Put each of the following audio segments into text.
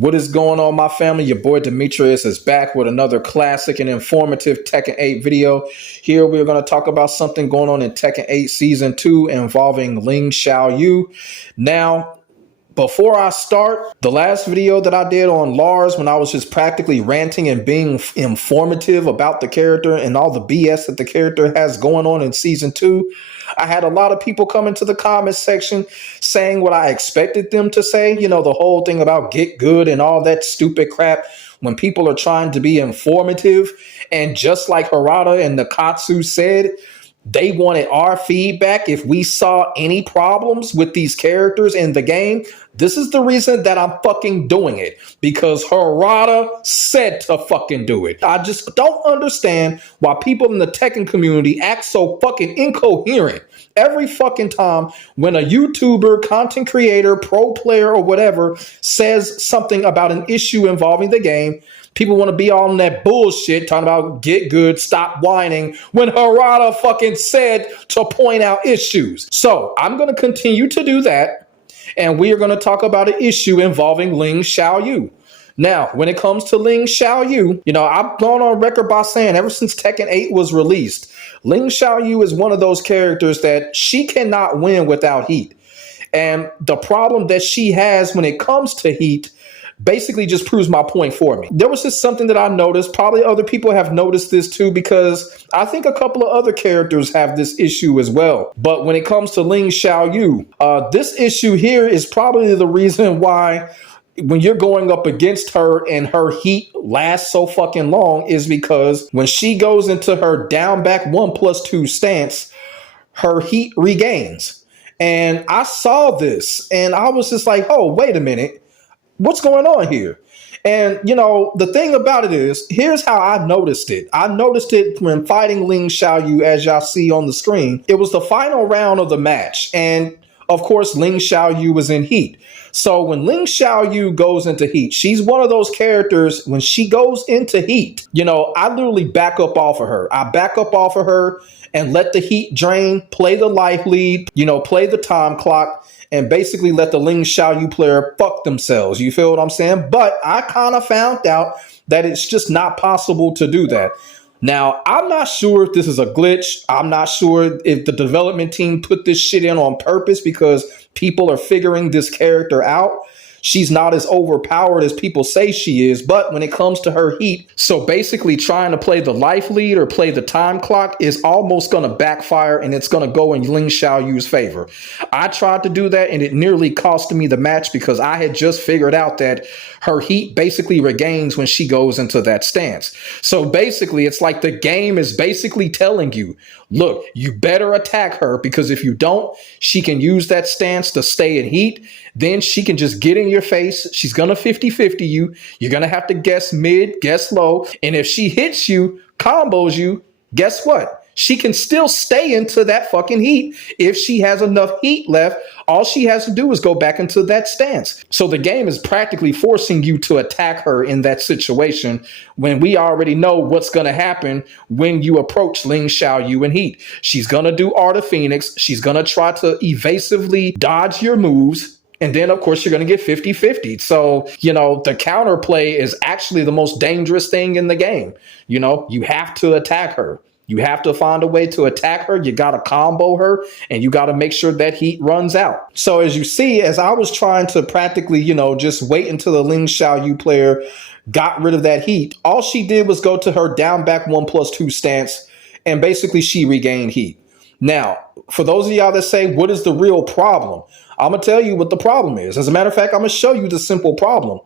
What is going on, my family? Your boy Demetrius is back with another classic and informative Tekken 8 video. Here we're going to talk about something going on in Tekken 8 Season 2 involving Ling Xiaoyu. Now, before I start, the last video that I did on Lars, when I was just practically ranting and being informative about the character and all the BS that the character has going on in Season 2, I had a lot of people come into the comment section saying what I expected them to say. You know, the whole thing about get good and all that stupid crap when people are trying to be informative. And just like Harada and Nakatsu said, they wanted our feedback if we saw any problems with these characters in the game. This is the reason that I'm fucking doing it, because Harada said to fucking do it. I just don't understand why people in the Tekken community act so fucking incoherent every fucking time when a YouTuber, content creator, pro player, or whatever says something about an issue involving the game. People want to be on that bullshit talking about get good, stop whining, when Harada fucking said to point out issues. So I'm going to continue to do that, and we are going to talk about an issue involving Ling Xiaoyu. Now, when it comes to Ling Xiaoyu, you know, I've gone on record by saying ever since Tekken 8 was released, Ling Xiaoyu is one of those characters that she cannot win without heat. And the problem that she has when it comes to heat basically just proves my point for me. There was just something that I noticed. Probably other people have noticed this too, because I think a couple of other characters have this issue as well. But when it comes to Ling Xiaoyu, this issue here is probably the reason why when you're going up against her and her heat lasts so fucking long, is because when she goes into her down back 1+2 stance, her heat regains. And I saw this and I was just like, oh, wait a minute. What's going on here? And, you know, the thing about it is, here's how I noticed it. I noticed it when fighting Ling Xiaoyu, as y'all see on the screen. It was the final round of the match. And, of course, Ling Xiaoyu was in heat. So when Ling Xiaoyu goes into heat, she's one of those characters, when she goes into heat, you know, I literally back up off of her. I back up off of her and let the heat drain, play the life lead, you know, play the time clock, and basically let the Ling Xiaoyu player fuck themselves. You feel what I'm saying? But I kind of found out that it's just not possible to do that. Now, I'm not sure if this is a glitch. I'm not sure if the development team put this shit in on purpose because people are figuring this character out. She's not as overpowered as people say she is, but when it comes to her heat, so basically trying to play the life lead or play the time clock is almost going to backfire, and it's going to go in Ling Xiaoyu's favor. I tried to do that and it nearly cost me the match because I had just figured out that her heat basically regains when she goes into that stance. So basically it's like the game is basically telling you, look, you better attack her, because if you don't, she can use that stance to stay in heat. Then she can just get in your face. She's going to 50-50 you. You're going to have to guess mid, guess low. And if she hits you, combos you, guess what? She can still stay into that fucking heat. If she has enough heat left, all she has to do is go back into that stance. So the game is practically forcing you to attack her in that situation when we already know what's going to happen when you approach Ling Xiaoyu in heat. She's going to do Art of Phoenix. She's going to try to evasively dodge your moves. And then, of course, you're going to get 50-50. So, you know, the counterplay is actually the most dangerous thing in the game. You know, you have to attack her. You have to find a way to attack her. You got to combo her, and you got to make sure that heat runs out. So as you see, as I was trying to practically, you know, just wait until the Ling Xiaoyu player got rid of that heat, all she did was go to her down back 1+2 stance, and basically she regained heat. Now, for those of y'all that say, what is the real problem? I'm going to tell you what the problem is. As a matter of fact, I'm going to show you the simple problem.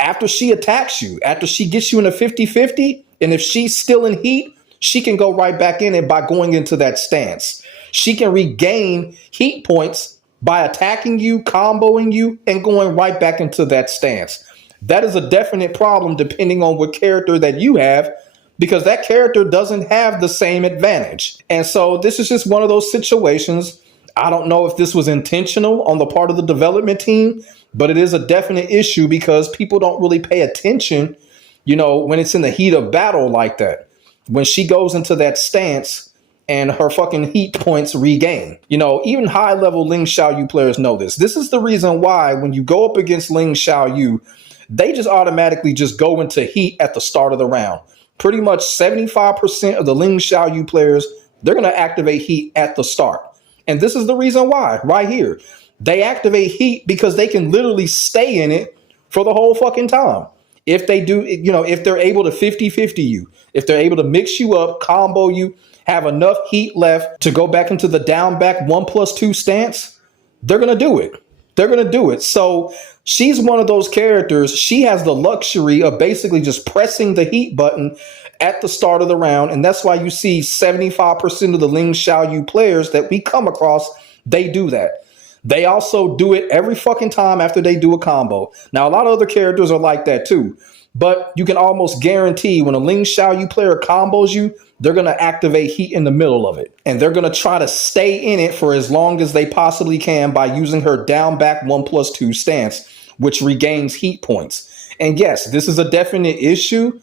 After she attacks you, after she gets you in a 50-50, and if she's still in heat, she can go right back in it by going into that stance. She can regain heat points by attacking you, comboing you, and going right back into that stance. That is a definite problem depending on what character that you have, because that character doesn't have the same advantage. And so this is just one of those situations. I don't know if this was intentional on the part of the development team, but it is a definite issue because people don't really pay attention, you know, when it's in the heat of battle like that. When she goes into that stance and her fucking heat points regain. You know, even high level Ling Xiaoyu players know this. This is the reason why when you go up against Ling Xiaoyu, they just automatically just go into heat at the start of the round. Pretty much 75% of the Ling Xiaoyu players, they're going to activate heat at the start. And this is the reason why, right here. They activate heat because they can literally stay in it for the whole fucking time. If they do, if they're able to 50-50 you, if they're able to mix you up, combo you, have enough heat left to go back into the down back 1+2 stance, they're going to do it. They're going to do it. So she's one of those characters. She has the luxury of basically just pressing the heat button at the start of the round. And that's why you see 75% of the Ling Xiaoyu players that we come across, they do that. They also do it every fucking time after they do a combo. Now, a lot of other characters are like that too. But you can almost guarantee when a Ling Xiaoyu player combos you, they're going to activate heat in the middle of it. And they're going to try to stay in it for as long as they possibly can by using her down back 1+2 stance, which regains heat points. And yes, this is a definite issue.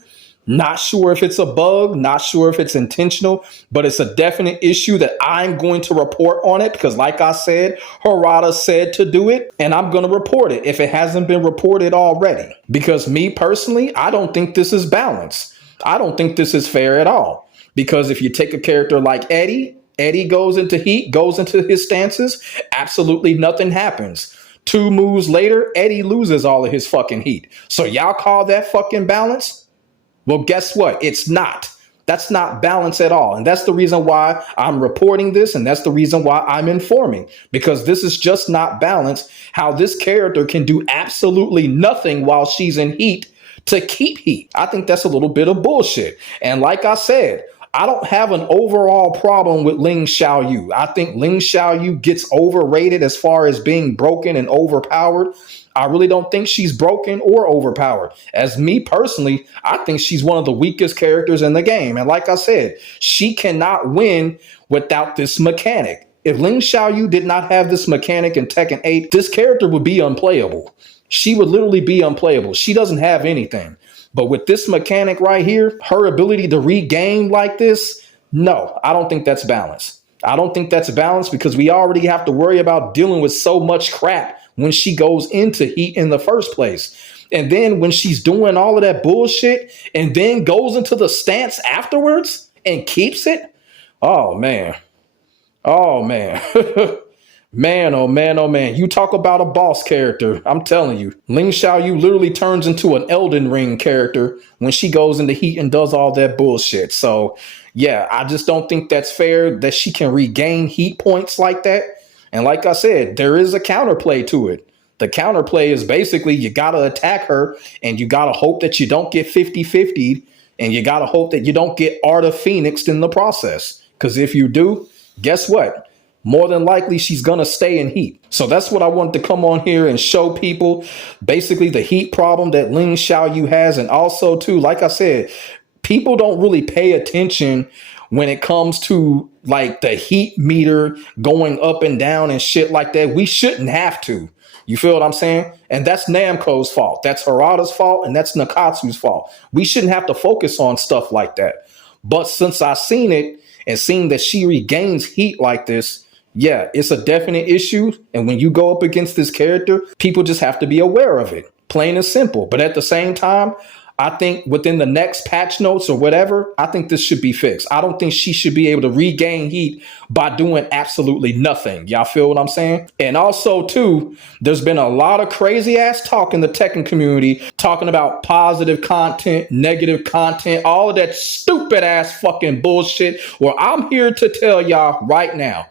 Not sure if it's a bug, not sure if it's intentional, but it's a definite issue that I'm going to report on it because like I said, Harada said to do it and I'm going to report it if it hasn't been reported already. Because me personally, I don't think this is balanced. I don't think this is fair at all. Because if you take a character like Eddie goes into heat, goes into his stances, absolutely nothing happens. 2 moves later, Eddie loses all of his fucking heat. So y'all call that fucking balance? Well, guess what? It's not. That's not balance at all. And that's the reason why I'm reporting this. And that's the reason why I'm informing, because this is just not balanced. How this character can do absolutely nothing while she's in heat to keep heat. I think that's a little bit of bullshit. And like I said, I don't have an overall problem with Ling Xiaoyu. I think Ling Xiaoyu gets overrated as far as being broken and overpowered. I really don't think she's broken or overpowered. As me personally, I think she's one of the weakest characters in the game. And like I said, she cannot win without this mechanic. If Ling Xiaoyu did not have this mechanic in Tekken 8, this character would be unplayable. She would literally be unplayable. She doesn't have anything. But with this mechanic right here, her ability to regain like this, no, I don't think that's balanced. I don't think that's balanced because we already have to worry about dealing with so much crap when she goes into heat in the first place. And then when she's doing all of that bullshit and then goes into the stance afterwards and keeps it. Oh, man. Oh, man. Man, oh man, oh man. You talk about a boss character. I'm telling you, Ling Xiaoyu literally turns into an Elden Ring character when she goes into heat and does all that bullshit. So yeah, I just don't think that's fair that she can regain heat points like that. And like I said, there is a counterplay to it. The counterplay is basically you got to attack her and you got to hope that you don't get 50-50'd and you got to hope that you don't get Art of Phoenixed in the process. Because if you do, guess what? More than likely, she's going to stay in heat. So that's what I wanted to come on here and show people, basically the heat problem that Ling Xiaoyu has. And also, too, like I said, people don't really pay attention when it comes to like the heat meter going up and down and shit like that. We shouldn't have to. You feel what I'm saying? And that's Namco's fault. That's Harada's fault. And that's Nakatsu's fault. We shouldn't have to focus on stuff like that. But since I've seen it and seen that she regains heat like this, yeah, it's a definite issue. And when you go up against this character, people just have to be aware of it. Plain and simple. But at the same time, I think within the next patch notes or whatever, I think this should be fixed. I don't think she should be able to regain heat by doing absolutely nothing. Y'all feel what I'm saying? And also, too, there's been a lot of crazy ass talk in the Tekken community talking about positive content, negative content, all of that stupid ass fucking bullshit. Well, I'm here to tell y'all right now,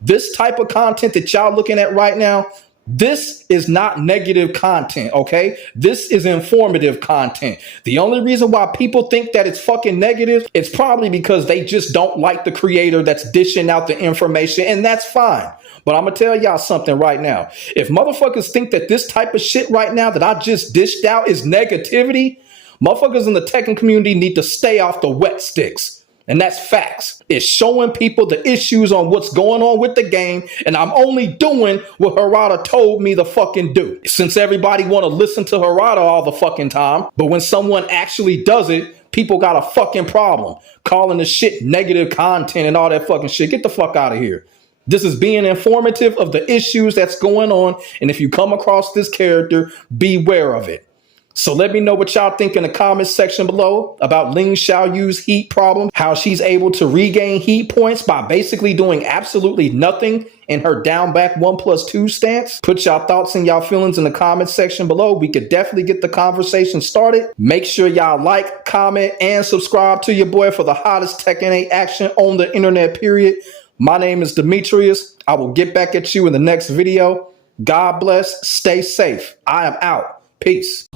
this type of content that y'all looking at right now, this is not negative content, okay? This is informative content. The only reason why people think that it's fucking negative, it's probably because they just don't like the creator that's dishing out the information, and that's fine. But I'm gonna tell y'all something right now. If motherfuckers think that this type of shit right now that I just dished out is negativity, motherfuckers in the Tekken community need to stay off the wet sticks. And that's facts. It's showing people the issues on what's going on with the game. And I'm only doing what Harada told me to fucking do. Since everybody want to listen to Harada all the fucking time. But when someone actually does it, people got a fucking problem. Calling the shit negative content and all that fucking shit. Get the fuck out of here. This is being informative of the issues that's going on. And if you come across this character, beware of it. So let me know what y'all think in the comments section below about Ling Xiaoyu's heat problem, how she's able to regain heat points by basically doing absolutely nothing in her down back 1+2 stance. Put y'all thoughts and y'all feelings in the comments section below. We could definitely get the conversation started. Make sure y'all like, comment, and subscribe to your boy for the hottest Tekken 8 action on the internet, period. My name is Demetrius. I will get back at you in the next video. God bless. Stay safe. I am out. Peace.